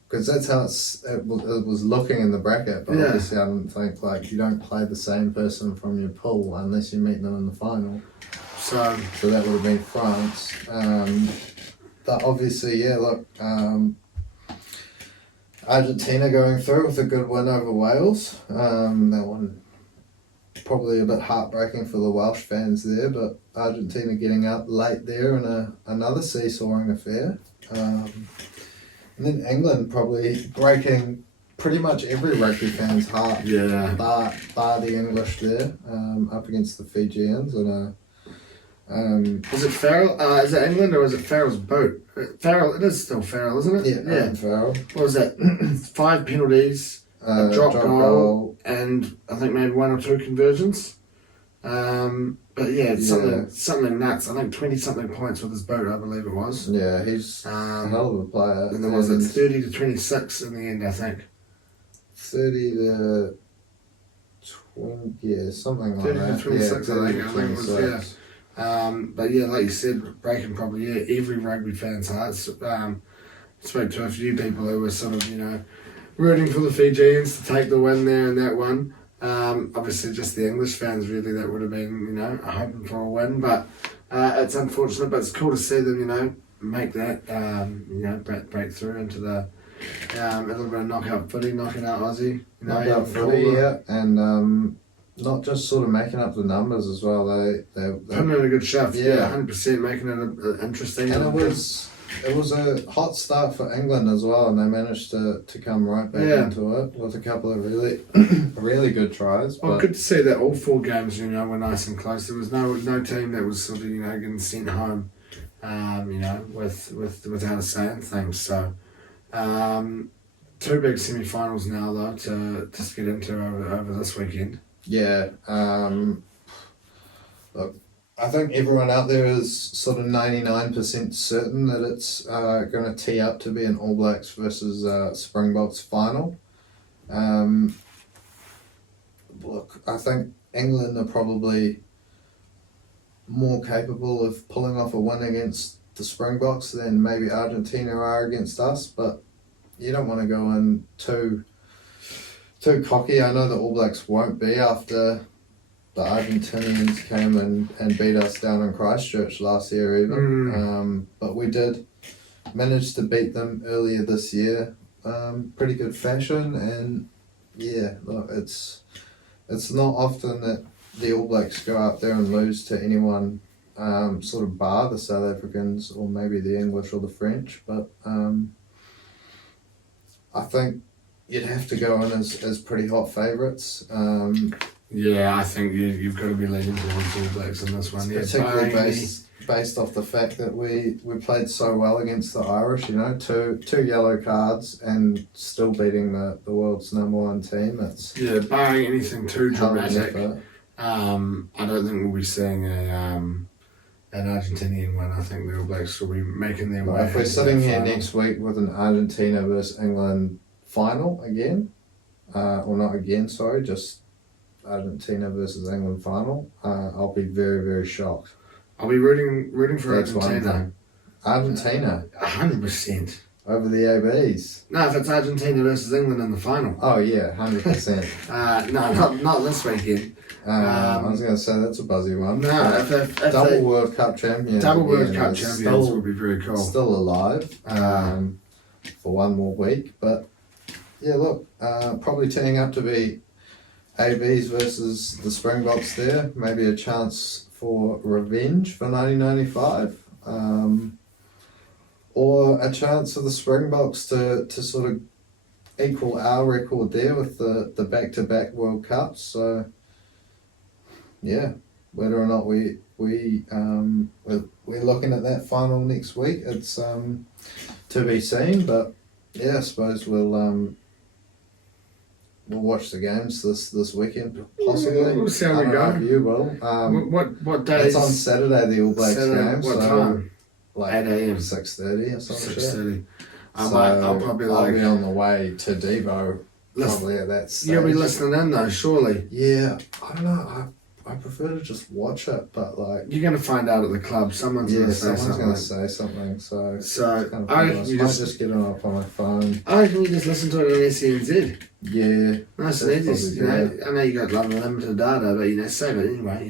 because that's how it was looking in the bracket. But Yeah. obviously, I didn't think like you don't play the same person from your pool unless you meet them in the final. So that would have been France. But obviously, yeah. Look, Argentina going through with a good win over Wales. That one probably a bit heartbreaking for the Welsh fans there, but Argentina getting up late there in another seesawing affair. And then England probably breaking pretty much every rugby fan's heart. yeah, Bar the English there, up against the Fijians was it Farrell? Is it England or is it Farrell's boat? Farrell, it is still Farrell, isn't it? yeah. Farrell. What was that? 5 penalties, a drop goal, and I think maybe 1 or 2 conversions. But yeah, it's something nuts. I think 20-something points with his boat, I believe it was. Yeah, he's a hell of a player. And there was 30 to 26 in the end, I think. 30 to 20, yeah, something like 30 that. to 26, yeah, I think it was, 26. But yeah, like you said, breaking probably every rugby fan's hearts. Spoke to a few people who were sort of, rooting for the Fijians to take the win there in that one. Obviously just the English fans really that would have been, hoping for a win, but it's unfortunate, but it's cool to see them, make that, break through into the, a little bit of knockout footy, knocking out Aussie. Knockout footy, yeah, and not just sort of making up the numbers as well. They putting in a good shift, Yeah. 100% making it interesting. and it was a hot start for England as well, and they managed to come right back into it with a couple of really really good tries. Well, But good to see that all 4 games, were nice and close. There was no team that was sort of, getting sent home, without a say in things. So, 2 big semi-finals now though to just get into over this weekend. yeah, look, I think everyone out there is sort of 99% certain that it's going to tee up to be an All Blacks versus Springboks final. Look, I think England are probably more capable of pulling off a win against the Springboks than maybe Argentina are against us, but you don't want to go in too cocky. I know the All Blacks won't be after the Argentinians came and beat us down in Christchurch last year even. But we did manage to beat them earlier this year. Pretty good fashion, and yeah, look, it's not often that the All Blacks go out there and lose to anyone sort of bar the South Africans or maybe the English or the French, but I think you'd have to go in as pretty hot favourites. Yeah, I think you've got to be leaning towards All Blacks in this one. Particularly based off the fact that we played so well against the Irish, two yellow cards and still beating the world's #1 team. That's barring anything too dramatic. effort. I don't think we'll be seeing an Argentinian one. I think the All Blacks will be making their way. If we're sitting here next week with an Argentina versus England final again, or not again, sorry, just Argentina versus England final, I'll be very, very shocked. I'll be rooting for That's Argentina. Argentina 100%. over the ABs. No, if it's Argentina versus England in the final. Oh yeah, 100%. No, not this weekend. I was going to say that's a buzzy one. No, if double World Cup champions. Double World again, Cup is champions would be very cool. Still alive for one more week, but yeah, look, probably turning up to be ABs versus the Springboks there. Maybe a chance for revenge for 1995. Or a chance for the Springboks to sort of equal our record there with the back-to-back World Cups. So, yeah, whether or not we're looking at that final next week, it's to be seen. But yeah, I suppose we'll we'll watch the games this weekend, possibly. We'll see how I we don't know go. if you will. What day? It's on Saturday, the All Blacks game. What so time? Like 8 a.m. 6:30 or something. 6:30. So I'll probably I'll be on the way to Devo. Probably at that stage. You'll be listening in though, surely. Yeah, I don't know. I prefer to just watch it, but like You're going to find out at the club. Someone's going to say something. going to say something. So it's kind of I reckon you just get it up on my phone. I reckon you just listen to it on SENZ. Yeah, Nice and easy. I know you got unlimited data, but save it anyway.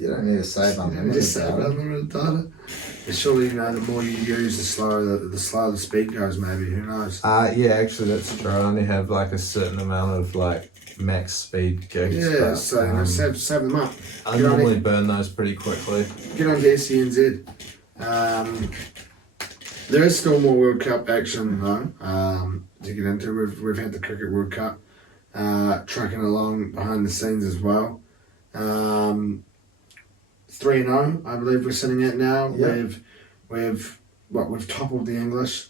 You don't need to save unlimited Just save data. unlimited data. And surely the more you use, the slower the speed goes. Maybe, who knows? Yeah, actually that's true. I only have like a certain amount of like max speed gigs. Yeah, but, so save them up. I normally burn those pretty quickly. Get on to SENZ. There is still more World Cup action though to get into. We've had the Cricket World Cup trucking along behind the scenes as well. 3-0, I believe we're sitting at now. Yep. We've toppled the English.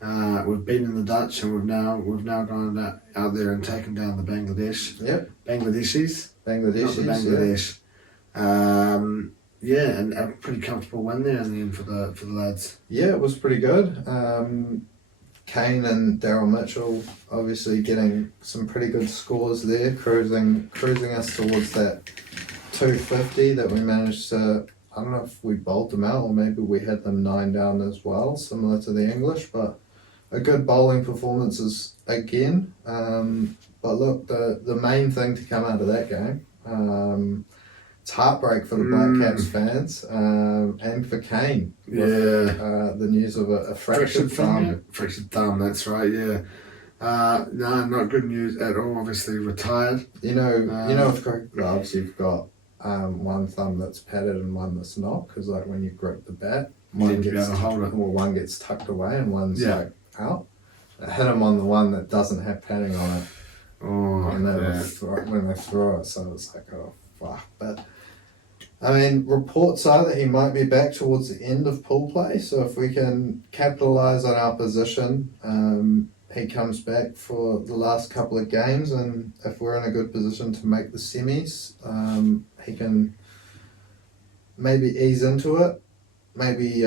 We've beaten the Dutch, and we've now gone out there and taken down the Bangladesh. Yep. Bangladeshis. Bangladesh. Not the Bangladesh. And a pretty comfortable win there in the end for the lads. Yeah, it was pretty good. Kane and Daryl Mitchell obviously getting some pretty good scores there, cruising us towards that 250 that we managed to. I don't know if we bowled them out or maybe we had them 9 down as well, similar to the English, but a good bowling performances again. But look, the main thing to come out of that game, it's heartbreak for the Black Caps fans and for Kane. With, the news of a fractured thumb. Fractured thumb, that's right, yeah. No, not good news at all. Obviously retired. You know, with cricket gloves, you've got one thumb that's padded and one that's not, because like when you grip the bat, one gets tucked away and one's like out. I hit him on the one that doesn't have padding on it. When they throw it, so it's like, oh fuck. But I mean, reports are that he might be back towards the end of pool play, so if we can capitalise on our position, he comes back for the last couple of games, and if we're in a good position to make the semis, he can maybe ease into it, maybe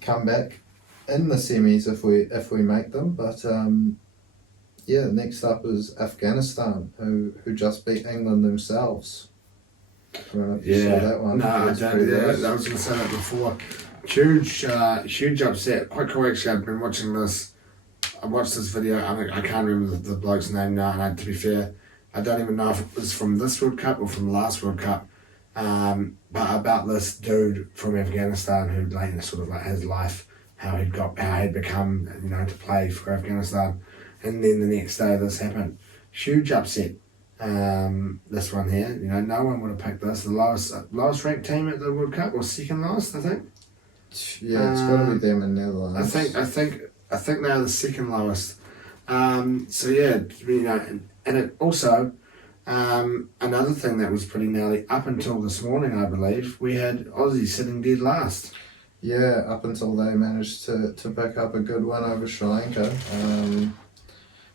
come back in the semis if we make them. But next up is Afghanistan, who just beat England themselves. I don't know if you saw that one. No, I don't. I was going to say that before. Huge upset. Quite cool, actually. I've been watching this. I watched this video. I can't remember the bloke's name now, and to be fair, I don't even know if it was from this World Cup or from the last World Cup. But about this dude from Afghanistan who sort of like his life, how he'd become, to play for Afghanistan, and then the next day this happened. Huge upset. This one here, no one would have picked this. The lowest ranked team at the World Cup, or second lowest, I think. Yeah, it's got to be them in Netherlands. I think they're the second lowest. And it also, another thing that was pretty gnarly, up until this morning, I believe, we had Aussie sitting dead last. Yeah, up until they managed to pick up a good one over Sri Lanka.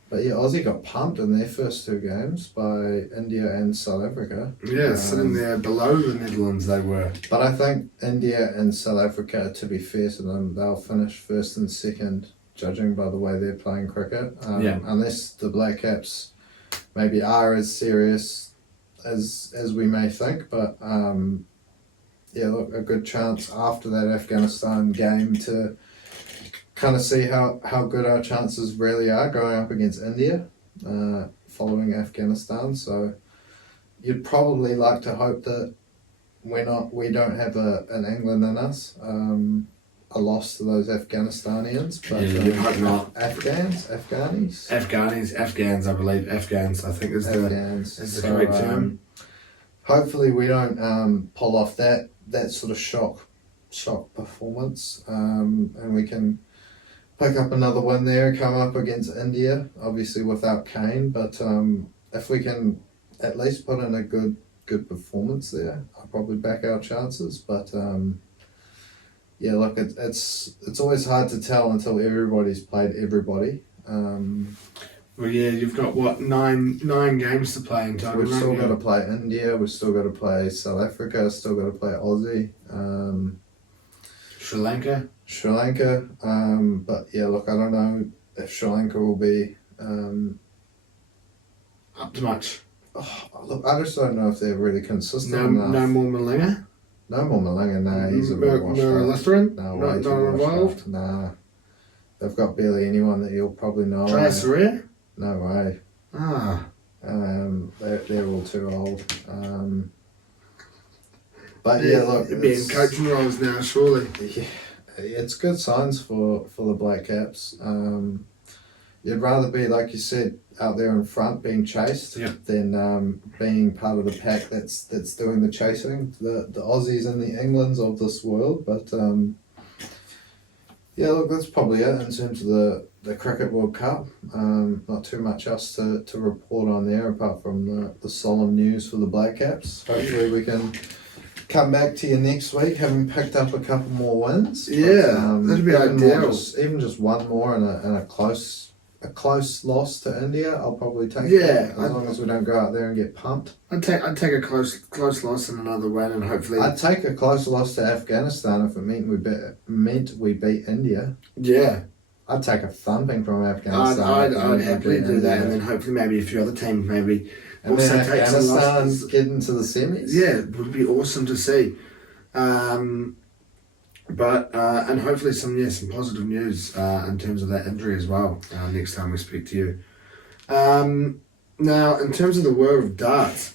But yeah, Aussie got pumped in their first 2 games by India and South Africa. Yeah, sitting there below the Netherlands they were. But I think India and South Africa, to be fair to them, they'll finish first and second, judging by the way they're playing cricket. Unless the Black Caps maybe are as serious as we may think. But look, a good chance after that Afghanistan game to kind of see how good our chances really are going up against India following Afghanistan. So you'd probably like to hope that we don't have an England in us, a loss to those Afghanistanians. But you'd hope not. Afghans, I believe. Afghans, I think is the correct term. Hopefully we don't pull off that sort of shock performance, and we can pick up another win there, come up against India, obviously without Kane, but if we can at least put in a good performance there, I'll probably back our chances. But look, it's always hard to tell until everybody's played everybody. Well, yeah, you've got what, nine games to play in total. We've still got to play India. We've still got to play South Africa. Still got to play Aussie. Sri Lanka. But yeah, look, I don't know if Sri Lanka will be Up to much. look, I just don't know if they're really consistent enough. No more Malinga. No more Malinga. Nah, he's a bit washed up. Muralitharan? No, Not involved. Nah, they've got barely anyone that you'll probably know. Jayasuriya? No way. Ah. They're all too old. But yeah, look, they're being coaching roles now, surely. Yeah, it's good signs for the Black Caps. You'd rather be, like you said, out there in front being chased than being part of the pack that's doing the chasing. The Aussies and the Englands of this world. But yeah, look, that's probably it in terms of the Cricket World Cup. Not too much else to report on there apart from the solemn news for the Black Caps. Hopefully we can come back to you next week having picked up a couple more wins. Yeah, that'd be ideal. Even just one more and a close loss to India, I'll probably take. Yeah, as long as we don't go out there and get pumped. I'd take a close loss and another win, and hopefully I'd take a close loss to Afghanistan if it meant we beat India. Yeah, I'd take a thumping from Afghanistan. I'd happily do that, and then hopefully maybe a few other teams maybe and also then take some losses. get into the semis. Yeah, it would be awesome to see. But and hopefully some positive news in terms of that injury as well next time we speak to you. Now, in terms of the world of darts,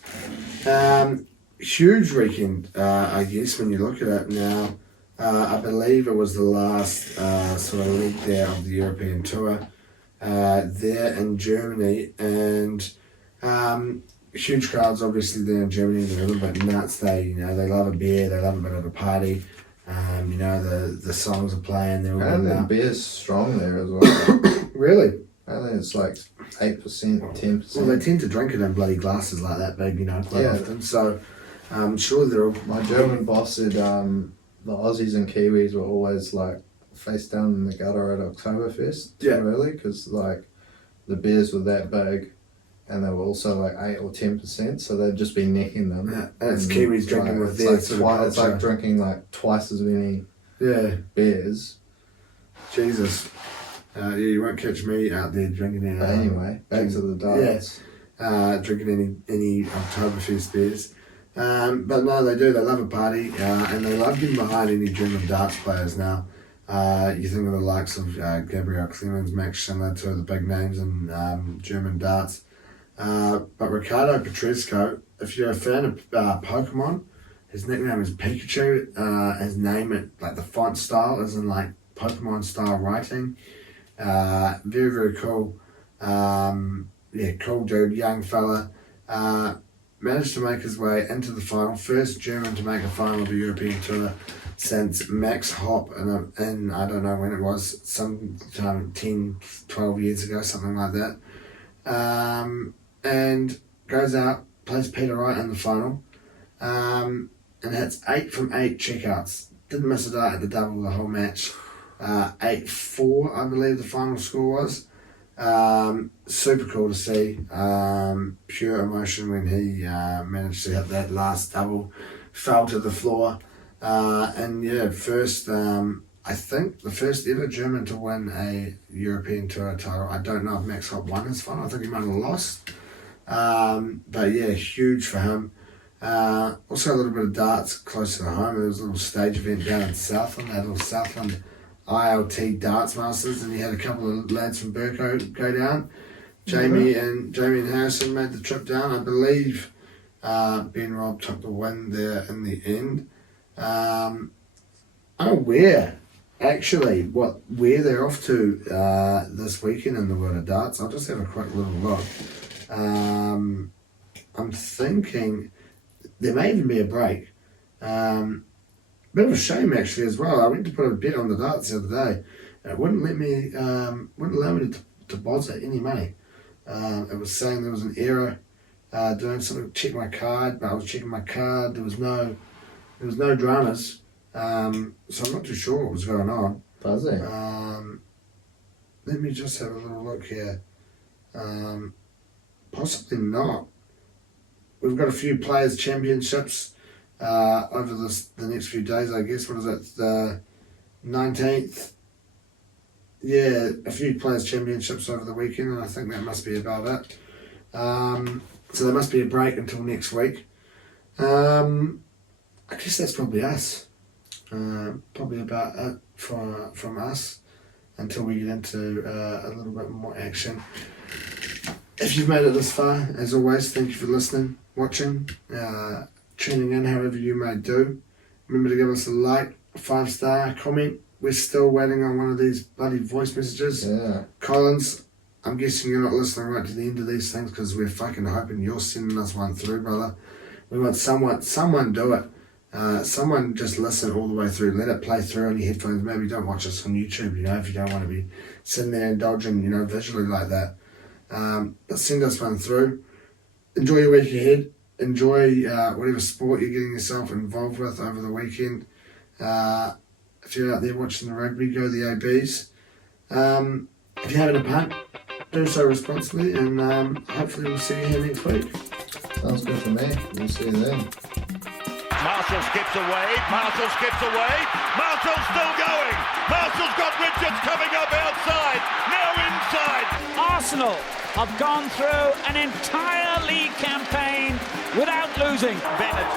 huge weekend, I guess, when you look at it now. I believe it was the last sort of leg there of the European Tour there in Germany, and huge crowds obviously there in Germany. They're a little bit nuts. They love a beer, they love a bit of a party. The songs are playing. They're all apparently the beer's strong there as well. Really? Apparently it's like 8%, 10%. Well, they tend to drink it in bloody glasses like that, babe. Quite often. So, surely they're all. My German boss said the Aussies and Kiwis were always like face down in the gutter at Oktoberfest. Yeah. Really, because like the beers were that big. And they were also like 8 or 10%, so they'd just be necking them. Yeah, and it's Kiwis drinking with their it's like drinking like twice as many beers. Jesus. You won't catch me out there drinking any. But anyway, back to the darts. Yeah, drinking any Oktoberfest beers. But no, they do. They love a party, and they love getting behind any German darts players now. You think of the likes of Gabriel Clemens, Max Schindler, two of the big names in German darts. But Ricardo Petresco, if you're a fan of Pokemon, his nickname is Pikachu. His name, like the font style, is in like Pokemon style writing. Very, very cool. Cool dude, young fella. Managed to make his way into the final. First German to make a final of the European Tour since Max Hopp in I don't know when it was, sometime 10, 12 years ago, something like that. And goes out, plays Peter Wright in the final, and hits 8 from 8 checkouts. Didn't miss a dart at the double the whole match. 8-4, I believe the final score was. Super cool to see. Pure emotion when he managed to hit that last double, fell to the floor. First, I think the first ever German to win a European Tour title. I don't know if Max Hopp won his final. I think he might have lost. But yeah, huge for him. Also a little bit of darts closer to home. There was a little stage event down in Southland. They had a little Southland ILT Darts Masters, and you had a couple of lads from Burko go down. Jamie and Harrison made the trip down. I believe Ben Robb took the win there in the end. I'm aware, actually, where they're off to this weekend in the world of darts. I'll just have a quick little look. I'm thinking there may even be a break. Bit of a shame actually as well. I went to put a bet on the darts the other day, and it wouldn't allow me to deposit any money. It was saying there was an error doing something. Check my card, but I was checking my card. There was no dramas. So I'm not too sure what was going on. Buzzing. Let me just have a little look here. Possibly not. We've got a few Players' Championships over the next few days, I guess. What is it? The 19th? Yeah, a few Players' Championships over the weekend, and I think that must be about it. So there must be a break until next week. I guess that's probably us. Probably about it from us until we get into a little bit more action. If you've made it this far, as always, thank you for listening, watching, tuning in, however you may do. Remember to give us a like, a 5-star comment. We're still waiting on one of these bloody voice messages. Yeah. Collins, I'm guessing you're not listening right to the end of these things because we're fucking hoping you're sending us one through, brother. We want someone do it. Someone just listen all the way through. Let it play through on your headphones. Maybe don't watch us on YouTube, if you don't want to be sitting there indulging, visually like that. But send us one through. Enjoy your week ahead. Enjoy whatever sport you're getting yourself involved with over the weekend. If you're out there watching the rugby, go the ABs. If you're having a punt, do so responsibly, and hopefully we'll see you here next week. Sounds good for me. We'll see you then. Marshall skips away. Marshall's still going. Marshall's got Richards coming up outside. Now inside. Arsenal have gone through an entire league campaign without losing. Bennett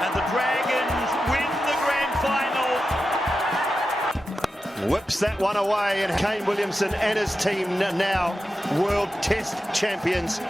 and the Dragons win the grand final. Whips that one away, and Kane Williamson and his team now World Test champions.